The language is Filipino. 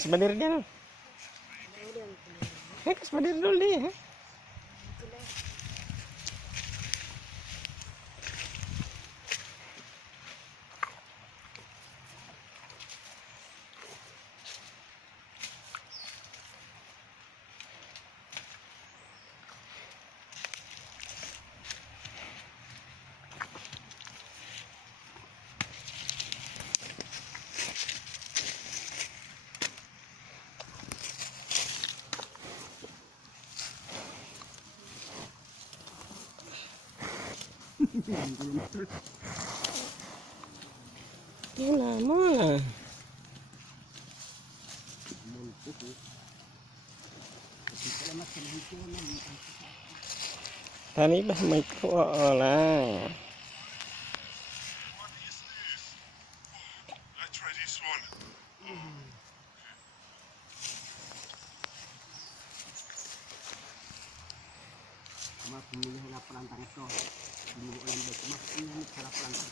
Sebenarnya dia no. Sebenarnya dulu dia. Ini lama lah. Tani bah mikro lah. Pemilih pelantang itu, pemilih orang berkemas, ini cara pelantang.